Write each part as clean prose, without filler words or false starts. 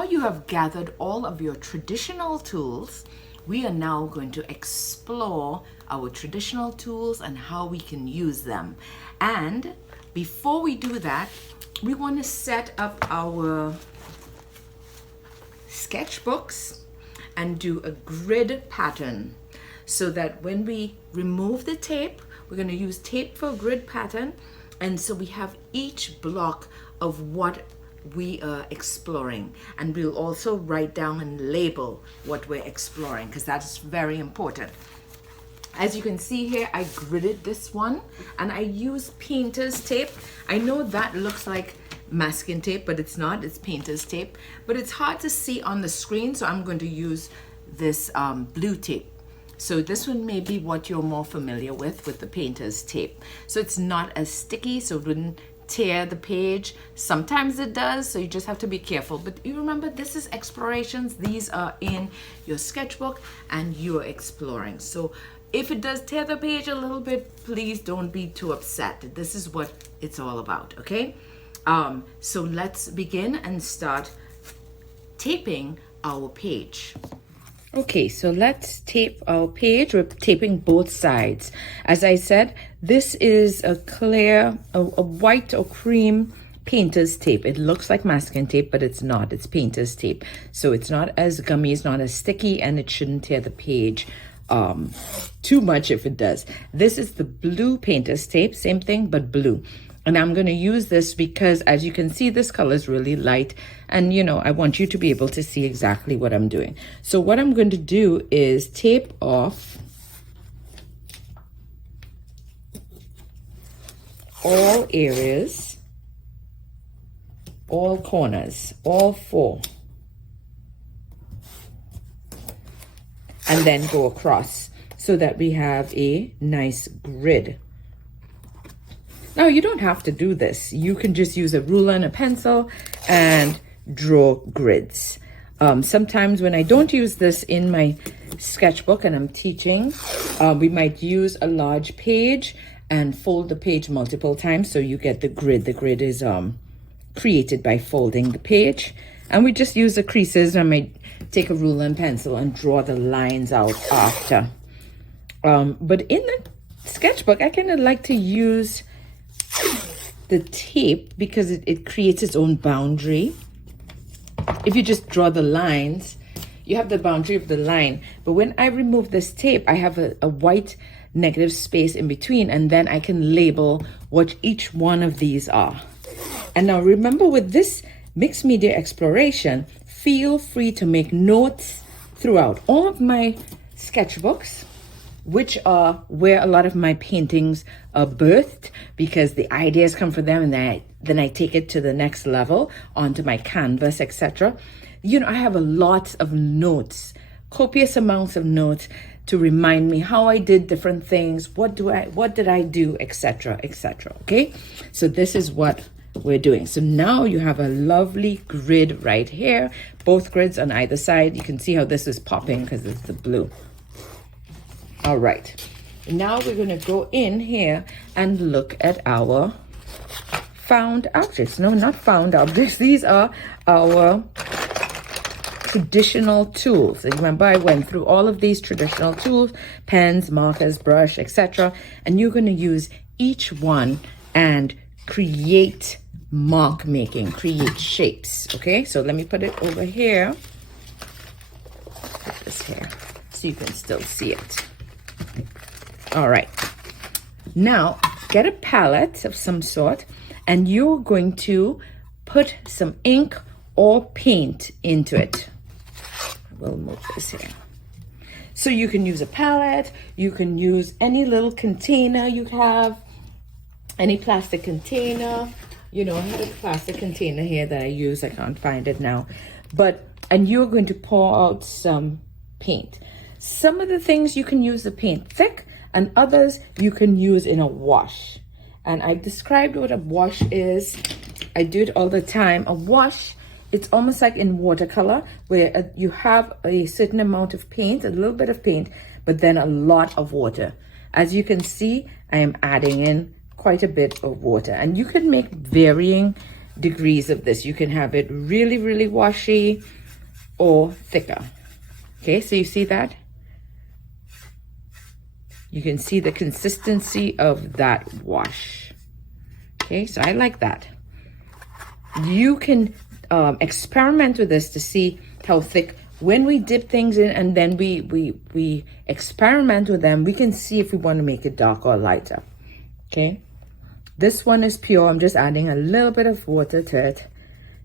now you have gathered all of your traditional tools, we are now going to explore our traditional tools and how we can use them. And before we do that, we want to set up our sketchbooks and do a grid pattern so that when we remove the tape, we're going to use tape for a grid pattern. And so we have each block of what we are exploring, and we'll also write down and label what we're exploring, because that's very important. As you can see here, I gridded this one and I use painter's tape. I know that looks like masking tape, but it's not. It's painter's tape, but it's hard to see on the screen, so I'm going to use this blue tape. So this one may be what you're more familiar with the painter's tape. So it's not as sticky, so it wouldn't tear the page. Sometimes it does, so you just have to be careful. But you remember, this is explorations. These are in your sketchbook and you're exploring. So if it does tear the page a little bit, please don't be too upset. This is what it's all about, okay? So let's begin and start taping our page. Okay, so let's tape our page. We're taping both sides. As I said, this is a clear, a white or cream painter's tape. It looks like masking tape, but it's not. It's painter's tape. So it's not as gummy, it's not as sticky, and it shouldn't tear the page too much if it does. This is the blue painter's tape, same thing, but blue. And I'm going to use this because, as you can see, this color is really light. And, you know, I want you to be able to see exactly what I'm doing. So what I'm going to do is tape off all areas, all corners, all four. And then go across so that we have a nice grid. Now, you don't have to do this. You can just use a ruler and a pencil and draw grids. Sometimes when I don't use this in my sketchbook and I'm teaching, we might use a large page and fold the page multiple times so you get the grid. The grid is created by folding the page. And we just use the creases. I might take a ruler and pencil and draw the lines out after. But in the sketchbook, I kind of like to use the tape because it creates its own boundary. If you just draw the lines, you have the boundary of the line. But when I remove this tape, I have a white negative space in between, and then I can label what each one of these are. And now remember, with this mixed media exploration, feel free to make notes throughout all of my sketchbooks, which are where a lot of my paintings are birthed, because the ideas come from them, and then I take it to the next level onto my canvas, etc. You know, I have a lot of notes, copious amounts of notes to remind me how I did different things, what did I do, etc., etc. Okay, so this is what we're doing. So now you have a lovely grid right here, both grids on either side. You can see how this is popping because it's the blue. All right, now we're going to go in here and look at our found objects. No, not found objects. These are our traditional tools. And remember, I went through all of these traditional tools, pens, markers, brush, etc. And you're going to use each one and create mark making, create shapes. Okay, so let me put it over here. Put this here so you can still see it. All right, now get a palette of some sort, and you're going to put some ink or paint into it. We'll move this here. So you can use a palette, you can use any little container you have, any plastic container. You know, I have a plastic container here that I use. I can't find it now. And you're going to pour out some paint. Some of the things you can use the paint thick, and others you can use in a wash. And I described what a wash is. I do it all the time. A wash, it's almost like in watercolor, where you have a certain amount of paint, a little bit of paint, but then a lot of water. As you can see, I am adding in quite a bit of water, and you can make varying degrees of this. You can have it really, really washy or thicker. Okay, so you see that? You can see the consistency of that wash. Okay, so I like that. You can experiment with this to see how thick. When we dip things in and then we experiment with them, we can see if we want to make it darker or lighter. Okay, this one is pure. I'm just adding a little bit of water to it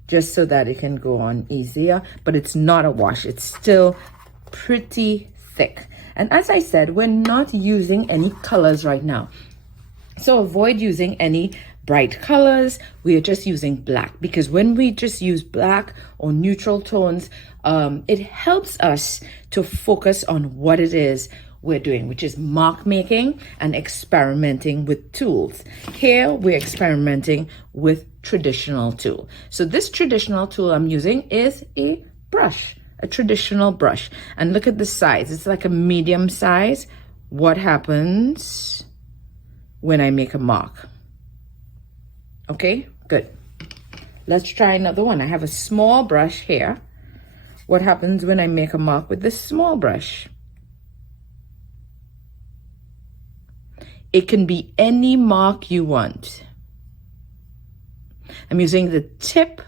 just so that it can go on easier, but it's not a wash. It's still pretty thick. And as I said, we're not using any colors right now. So avoid using any bright colors. We are just using black, because when we just use black or neutral tones, it helps us to focus on what it is we're doing, which is mark making and experimenting with tools. Here we're experimenting with traditional tool. So this traditional tool I'm using is a brush, a traditional brush. And look at the size. It's like a medium size. What happens when I make a mark? Okay, good. Let's try another one. I have a small brush here. What happens when I make a mark with this small brush? It can be any mark you want. I'm using the tip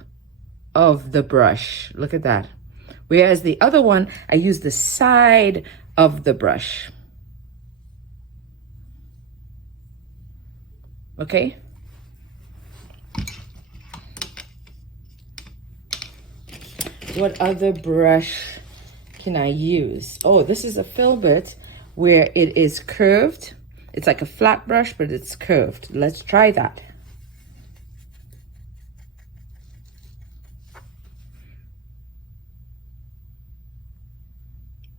of the brush. Look at that. Whereas the other one, I use the side of the brush. Okay? What other brush can I use? Oh, this is a filbert where it is curved. It's like a flat brush, but it's curved. Let's try that.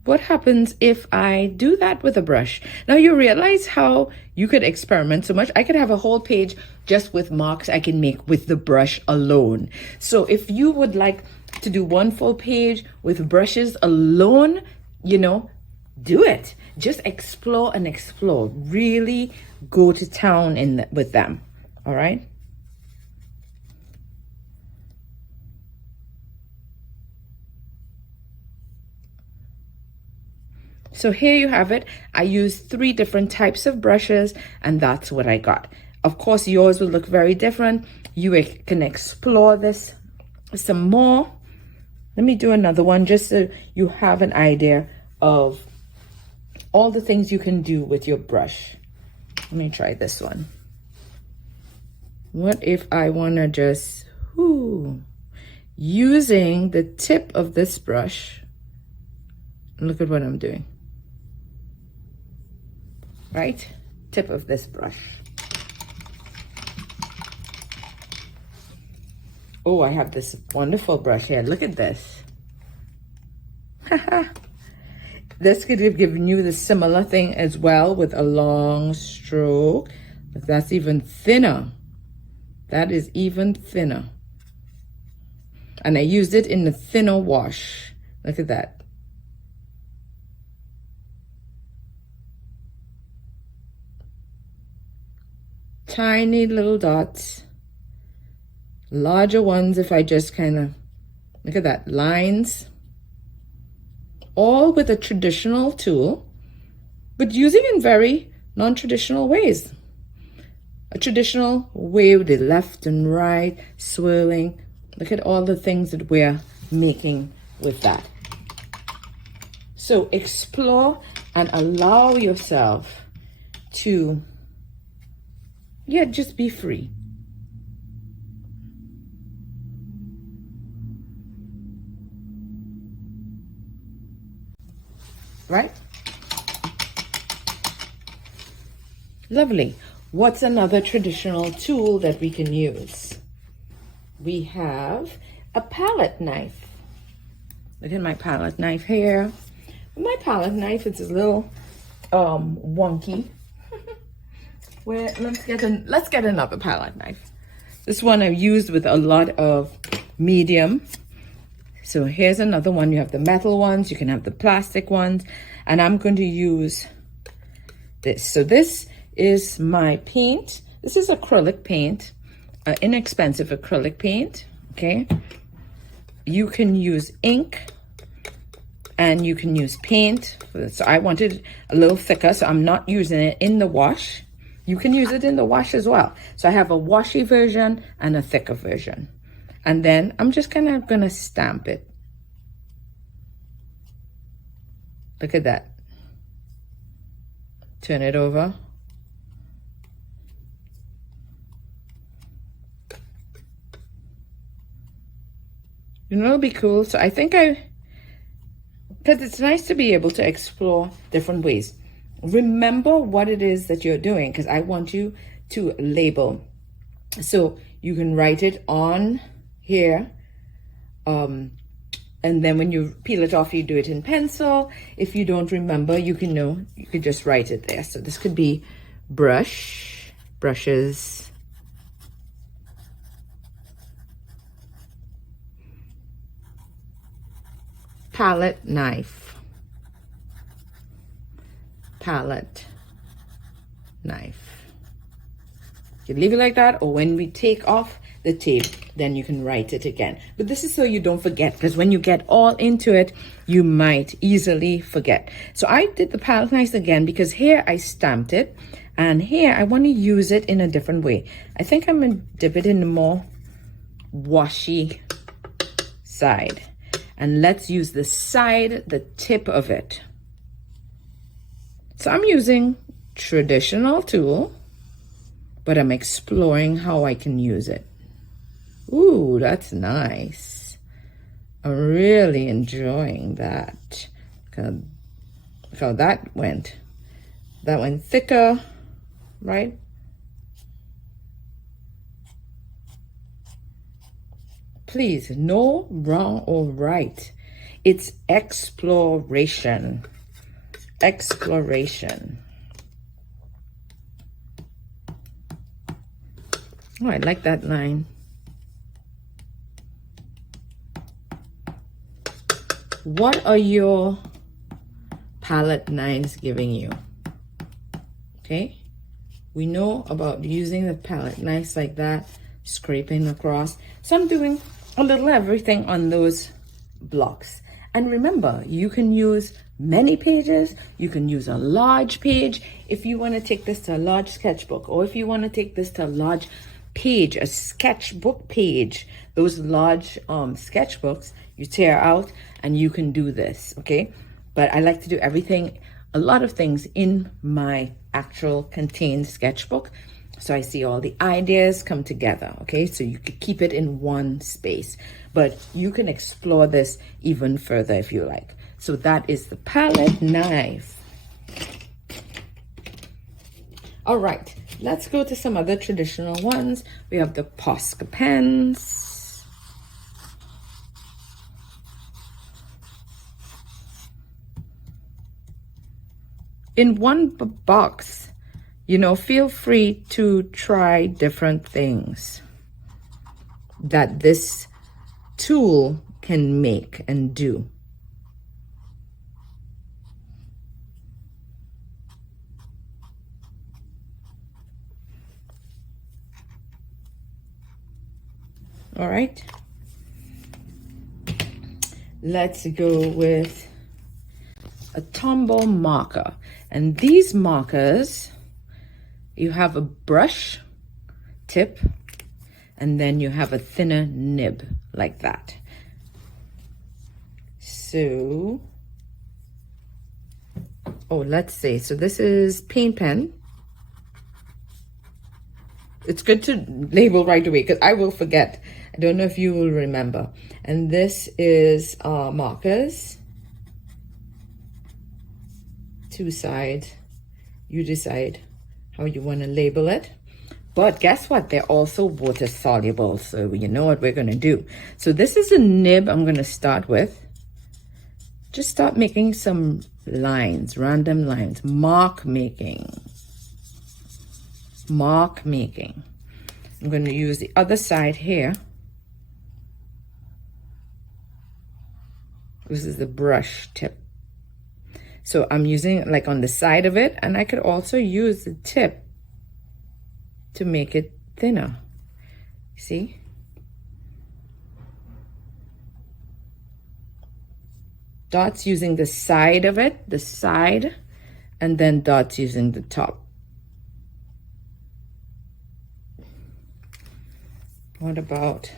What happens if I do that with a brush? Now you realize how you could experiment so much. I could have a whole page just with marks I can make with the brush alone. So if you would like to do one full page with brushes alone, you know, do it. Just explore and explore. Really go to town with them. All right. So here you have it. I used 3 different types of brushes, and that's what I got. Of course, yours will look very different. You can explore this some more. Let me do another one just so you have an idea of all the things you can do with your brush. Let me try this one. What if I want to just, using the tip of this brush, look at what I'm doing. Right? Tip of this brush. Oh, I have this wonderful brush here. Look at this. This could have given you the similar thing as well with a long stroke. But that's even thinner. That is even thinner. And I used it in the thinner wash. Look at that. Tiny little dots. Larger ones if I just kind of, look at that, lines. All with a traditional tool, but using in very non-traditional ways. A traditional way with the left and right, swirling. Look at all the things that we're making with that. So explore and allow yourself to, just be free. Right? Lovely. What's another traditional tool that we can use? We have a palette knife. Look at my palette knife here. My palette knife is a little wonky. Let's get another palette knife. This one I've used with a lot of medium. So here's another one. You have the metal ones, you can have the plastic ones, and I'm going to use this. So this is my paint. This is acrylic paint. inexpensive acrylic paint, okay? You can use ink and you can use paint. So I wanted a little thicker, so I'm not using it in the wash. You can use it in the wash as well. So I have a washy version and a thicker version. And then I'm just kind of gonna stamp it. Look at that. Turn it over. You know, it'll be cool. So I think because it's nice to be able to explore different ways. Remember what it is that you're doing, because I want you to label. So you can write it on here. And then when you peel it off, you do it in pencil. If you don't remember, you could just write it there. So this could be brushes, palette knife, palette knife. You leave it like that, or when we take off the tape, then you can write it again. But this is so you don't forget, because when you get all into it, you might easily forget. So I did the palette knife again because here I stamped it, and here I want to use it in a different way. I think I'm going to dip it in the more washy side. And let's use the side, the tip of it. So I'm using traditional tool, but I'm exploring how I can use it. Ooh, that's nice. I'm really enjoying that. So that went thicker, right? Please, no wrong or right. It's exploration. Exploration. Oh, I like that line. What are your palette knives giving you? Okay, we know about using the palette knives like that, scraping across. So I'm doing a little everything on those blocks. And remember, you can use many pages. You can use a large page if you want to take this to a large sketchbook, or if you want to take this to a large page, a sketchbook page. Those large sketchbooks you tear out and you can do this, okay? But I like to do everything, a lot of things in my actual contained sketchbook. So I see all the ideas come together, okay? So you could keep it in one space, but you can explore this even further if you like. So that is the palette knife. All right, let's go to some other traditional ones. We have the Posca pens. In one box, you know, feel free to try different things that this tool can make and do. All right. Let's go with a Tombow marker. And these markers, you have a brush tip, and then you have a thinner nib like that. So, let's see. So this is paint pen. It's good to label right away because I will forget. I don't know if you will remember. And this is markers. Two sides. You decide how you want to label it. But guess what? They're also water soluble. So you know what we're going to do. So this is a nib I'm going to start with. Just start making some lines, random lines, mark making. Mark making. I'm going to use the other side here. This is the brush tip. So I'm using like on the side of it, and I could also use the tip to make it thinner. See? Dots using the side of it, the side, and then dots using the top. What about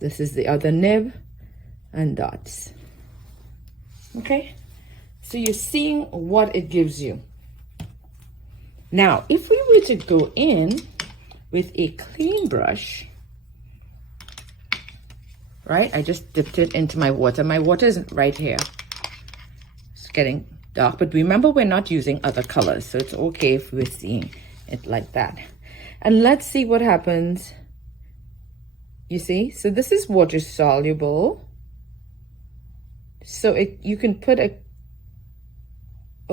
this is the other nib and dots. Okay, so you're seeing what it gives you. Now, if we were to go in with a clean brush, right? I just dipped it into my water. My water is right here. It's getting dark, but remember we're not using other colors, so it's okay if we're seeing it like that. And let's see what happens. You see? So this is water soluble. So you can put a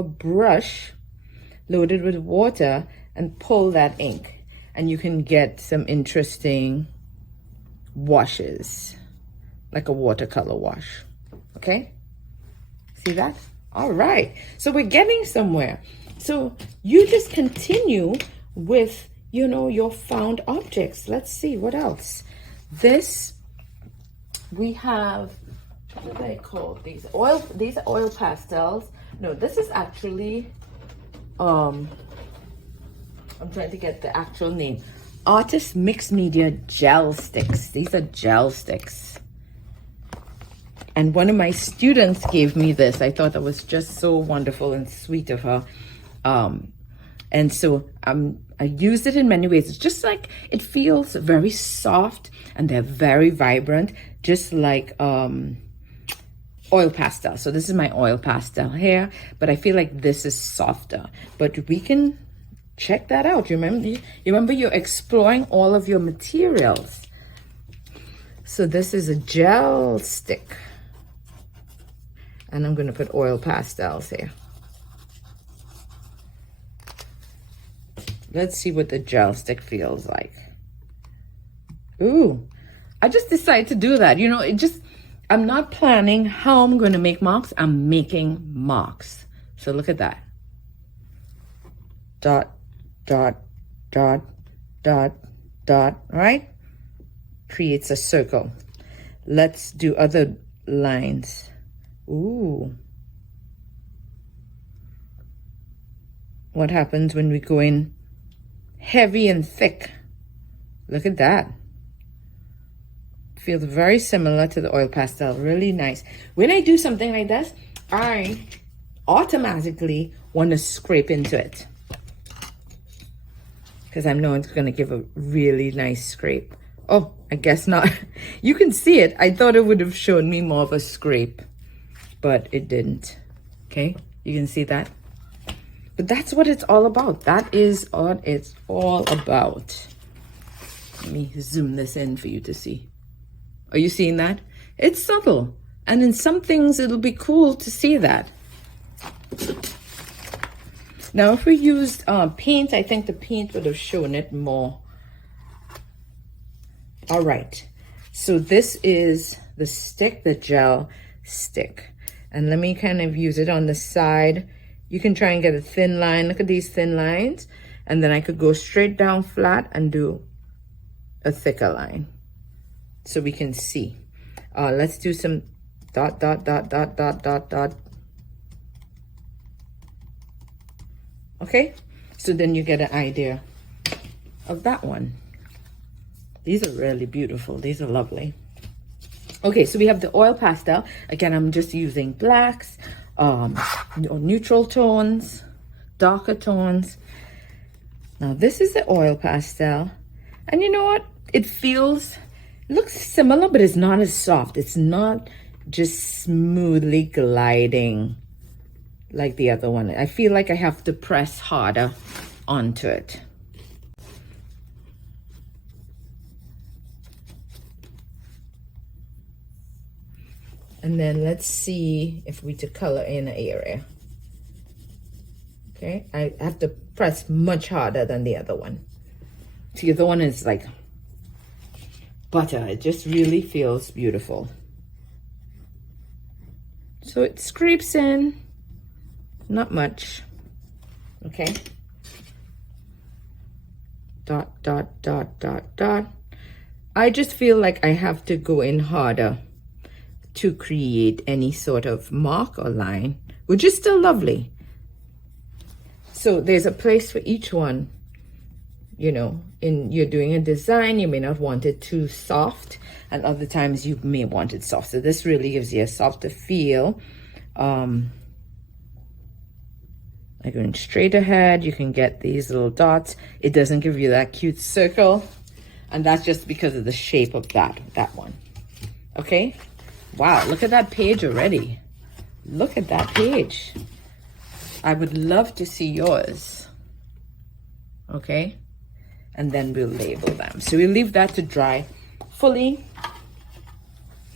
brush loaded with water and pull that ink, and you can get some interesting washes, like a watercolor wash. Okay, see that? All right, so we're getting somewhere. So you just continue with, you know, your found objects. Let's see what else. This, we have, what do they call these? These are oil pastels. No, this is actually I'm trying to get the actual name. Artist Mixed Media Gel Sticks. These are gel sticks. And one of my students gave me this. I thought that was just so wonderful and sweet of her. And so I used it in many ways. It's just like, it feels very soft and they're very vibrant, just like oil pastel. So this is my oil pastel here, but I feel like this is softer. But we can check that out. You remember you're exploring all of your materials. So this is a gel stick. And I'm going to put oil pastels here. Let's see what the gel stick feels like. Ooh, I just decided to do that. You know, I'm not planning how I'm going to make marks. I'm making marks. So look at that. Dot, dot, dot, dot, dot, right? Creates a circle. Let's do other lines. Ooh. What happens when we go in heavy and thick? Look at that. Feels very similar to the oil pastel. Really nice. When I do something like this, I automatically want to scrape into it, because I know it's going to give a really nice scrape. Oh, I guess not. You can see it. I thought it would have shown me more of a scrape, but it didn't. Okay, you can see that. But that's what it's all about. That is what it's all about. Let me zoom this in for you to see. Are you seeing that? It's subtle. And in some things, it'll be cool to see that. Now, if we used paint, I think the paint would have shown it more. All right. So this is the stick, the gel stick. And let me kind of use it on the side. You can try and get a thin line. Look at these thin lines. And then I could go straight down flat and do a thicker line, so we can see. Let's do some dot, dot, dot, dot, dot, dot, dot. Okay, so then you get an idea of that one. These are really beautiful. These are lovely. Okay, so we have the oil pastel. Again, I'm just using blacks, neutral tones, darker tones. Now this is the oil pastel. And you know what? It looks similar, but it's not as soft. It's not just smoothly gliding like the other one. I feel like I have to press harder onto it. And then let's see if we to color in an area. Okay, I have to press much harder than the other one. The other one is like butter. It just really feels beautiful. So it scrapes in, not much. Okay, dot, dot, dot, dot, dot. I just feel like I have to go in harder to create any sort of mark or line, which is still lovely. So there's a place for each one. You know, you're doing a design, you may not want it too soft, and other times you may want it soft. So this really gives you a softer feel. Like going straight ahead, you can get these little dots. It doesn't give you that cute circle, and that's just because of the shape of that one. Okay, wow, look at that page already. Look at that page. I would love to see yours. Okay, and then we'll label them. So we'll leave that to dry fully.